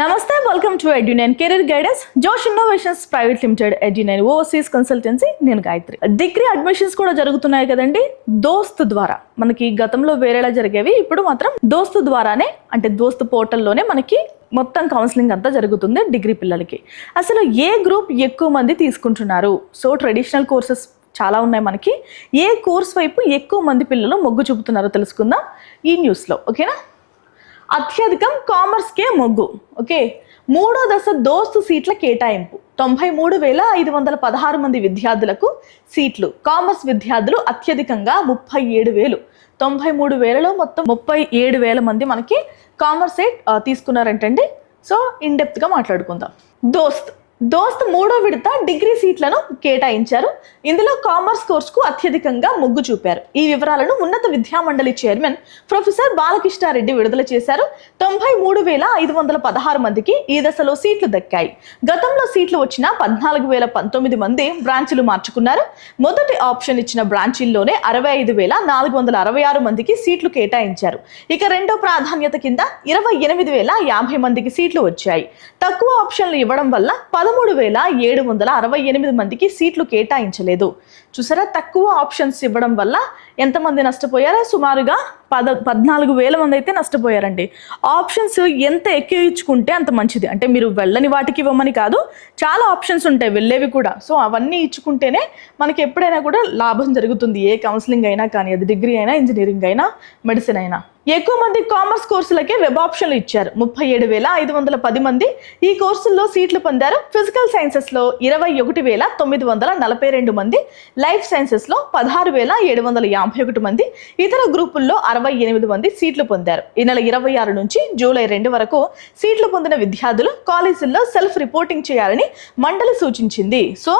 నమస్తే, welcome to Edunine career guidance Josh innovations private limited Edunine overseas consultancy. నేను Gayatri. Degree admissions కూడా జరుగుతున్నాయి కదండి దోస్త్ ద్వారా. మనకి గతంలో వేరేలా జరిగేవి, ఇప్పుడు మాత్రం దోస్త్ ద్వారానే, అంటే దోస్త్ పోర్టల్లోనే మనకి మొత్తం కౌన్సిలింగ్ అంతా జరుగుతుంది డిగ్రీ పిల్లలకి. అసలు ఏ గ్రూప్ ఎక్కువ మంది తీసుకుంటున్నారు? సో ట్రెడిషనల్ కోర్సెస్ చాలా ఉన్నాయి మనకి. ఏ కోర్స్ వైపు ఎక్కువ మంది పిల్లలు మొగ్గు చూపుతున్నారో తెలుసుకుందాం ఈ న్యూస్లో, ఓకేనా? అత్యధికం కామర్స్కే మొగ్గు. ఓకే, మూడో దశ దోస్తు సీట్ల కేటాయింపు. 93,516 మంది విద్యార్థులకు సీట్లు. కామర్స్ విద్యార్థులు అత్యధికంగా 37,000. 93,000లో మొత్తం 37,000 మంది మనకి కామర్స్ తీసుకున్నారంటండి. సో ఇన్డెప్త్గా మాట్లాడుకుందాం. దోస్త్ మూడో విడత డిగ్రీ సీట్లను కేటాయించారు. ఇందులో కామర్స్ కోర్సుకు అత్యధికంగా మొగ్గు చూపారు. ఈ వివరాలను ఉన్నత విద్యామండలి చైర్మన్ ప్రొఫెసర్ బాలకృష్ణారెడ్డి విడుదల చేశారు. 93,516 మందికి ఈ దశలో సీట్లు దక్కాయి. గతంలో సీట్లు వచ్చిన 14,019 మంది బ్రాంచీలు మార్చుకున్నారు. మొదటి ఆప్షన్ ఇచ్చిన బ్రాంచీల్లోనే 65,466 మందికి సీట్లు కేటాయించారు. ఇక రెండో ప్రాధాన్యత కింద 28,050 మందికి సీట్లు వచ్చాయి. తక్కువ ఆప్షన్లు ఇవ్వడం వల్ల 13,768 మందికి సీట్లు కేటాయించలేదు. చూసారా, తక్కువ ఆప్షన్స్ ఇవ్వడం వల్ల ఎంతమంది నష్టపోయారో? సుమారుగా 14,000 మంది అయితే నష్టపోయారండి. ఆప్షన్స్ ఎంత ఎక్కువ ఇచ్చుకుంటే అంత మంచిది. అంటే మీరు వెళ్ళని వాటికి ఇవ్వమని కాదు, చాలా ఆప్షన్స్ ఉంటాయి వెళ్ళేవి కూడా. సో అవన్నీ ఇచ్చుకుంటేనే మనకి ఎప్పుడైనా కూడా లాభం జరుగుతుంది. ఏ కౌన్సిలింగ్ అయినా కానీ, అది డిగ్రీ అయినా, ఇంజనీరింగ్ అయినా, మెడిసిన్ అయినా. ఎక్కువ మంది కామర్స్ కోర్సులకే వెబ్ ఆప్షన్లు ఇచ్చారు. 37,510 మంది ఈ కోర్సుల్లో సీట్లు పొందారు. ఫిజికల్ సైన్సెస్లో 21,942 మంది, లైఫ్ సైన్సెస్లో 16,751 మంది, ఇతర గ్రూపుల్లో 68 మంది సీట్లు పొందారు. ఈ నెల 26 నుంచి జూలై 2 వరకు సీట్లు పొందిన విద్యార్థులు కాలేజీల్లో సెల్ఫ్ రిపోర్టింగ్ చేయాలని మండలి సూచించింది. సో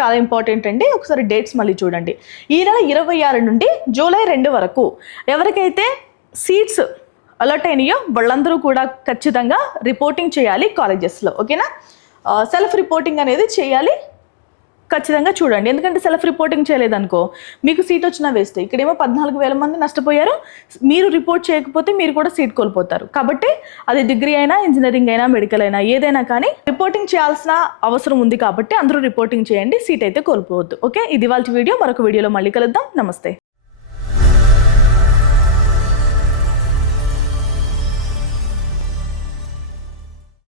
చాలా ఇంపార్టెంట్ అండి. ఒకసారి డేట్స్ మళ్ళీ చూడండి. ఈ నెల 26 నుండి జూలై 2 వరకు ఎవరికైతే సీట్స్ అలర్ట్ అయినాయో వాళ్ళందరూ కూడా ఖచ్చితంగా రిపోర్టింగ్ చేయాలి కాలేజెస్లో, ఓకేనా? సెల్ఫ్ రిపోర్టింగ్ అనేది చేయాలి ఖచ్చితంగా. చూడండి, ఎందుకంటే సెల్ఫ్ రిపోర్టింగ్ చేయలేదనుకో మీకు సీట్ వచ్చినా వేస్ట్. ఇక్కడేమో 14,000 మంది నష్టపోయారు. మీరు రిపోర్ట్ చేయకపోతే మీరు కూడా సీట్ కోల్పోతారు. కాబట్టి అది డిగ్రీ అయినా, ఇంజనీరింగ్ అయినా, మెడికల్ అయినా, ఏదైనా కానీ రిపోర్టింగ్ చేయాల్సిన అవసరం ఉంది. కాబట్టి అందరూ రిపోర్టింగ్ చేయండి, సీట్ అయితే కోల్పోవద్దు. ఓకే, ఇది వాళ్ళ వీడియో. మరొక వీడియోలో మళ్ళీ కలుద్దాం. నమస్తే.